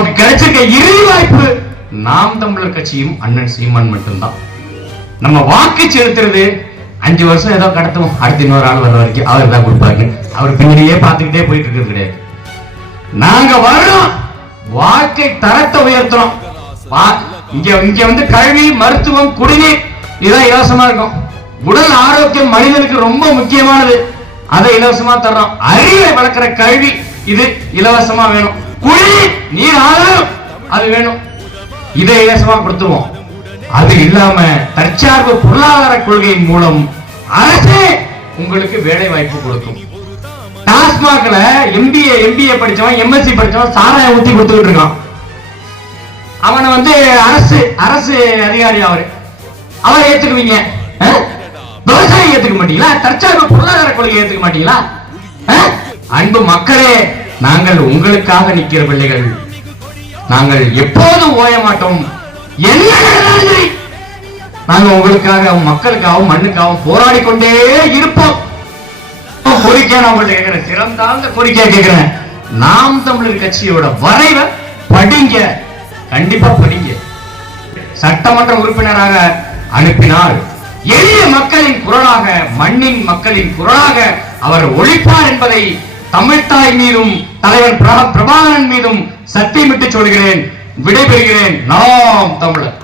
நமக்கு கிடைச்சிருக்க இறுதி வாய்ப்பு நாம் தமிழர் கட்சியும் அண்ணன் சீமான் மட்டும்தான். நம்ம வாக்கு செலுத்துறது 5 வருஷம் ஏதோ கடத்துவோம், அடுத்த இன்னொரு ஆள் வர வரைக்கும் அவர் தான் கொடுப்பாரு, அவர் பின்னாடியே பார்த்துக்கிட்டே போயிட்டு இருக்கிறது கிடையாது. நாங்க வர்றோம், வாழ்க்கை தரத்தை உயர்த்துறோம். இங்க வந்து கல்வி, மருத்துவம், குடிநீர் இதான் இலவசமா இருக்கும். உடல் ஆரோக்கியம் மனிதனுக்கு ரொம்ப முக்கியமானது, அதை இலவசமா தர்றோம். அறிவை வளர்க்கிற கல்வி இது இலவசமா வேணும். குடிநீர், நீர் ஆதாரம் அது வேணும், இதை இலவசமா கொடுத்துருவோம். அது இல்லாம தற்சார்பு பொருளாதார கொள்கையின் மூலம் அரசே உங்களுக்கு வேலை வாய்ப்பு கொடுக்கும். டாஸ்மாக்ல எம்பிஏ படிச்சவன், எம்எஸ்சி படிச்சவன் சாராயம் ஊத்தி கொடுத்துட்டு இருக்கான். அவனை வந்து அரசு அதிகாரி அவர் ஏத்துக்குவீங்க, விவசாயி ஏத்துக்க மாட்டீங்களா? தற்சார்பு பொருளாதார கொள்கை ஏத்துக்க மாட்டீங்களா? அன்பு மக்களே, நாங்கள் உங்களுக்காக நிக்கிற பிள்ளைகள், நாங்கள் எப்போதும் ஓய மாட்டோம். என்ன நடந்தாலும் சரி, நாங்க உங்களுக்காக, மக்களுக்காகவும் மண்ணுக்காகவும் போராடி கொண்டே இருப்போம். கோரிக்கை நான் உங்கள்ட்ட கேட்கிறேன், சிறந்தாழ்ந்த கோரிக்கையா கேட்கிறேன். நாம் தமிழர் கட்சியோட வரைவை படிங்க, கண்டிப்பா படிங்க. சட்டமன்ற உறுப்பினராக அனுப்பினால் எளிய மக்களின் குரலாக, மண்ணின் மக்களின் குரலாக அவர் ஒழிப்பார் என்பதை தமிழ்த்தாய் மீதும் தலைவர் பிரபாகரன் மீதும் சத்தியமிட்டு சொல்கிறேன். விடைபெறுகிறேன். நாம் தமிழர்.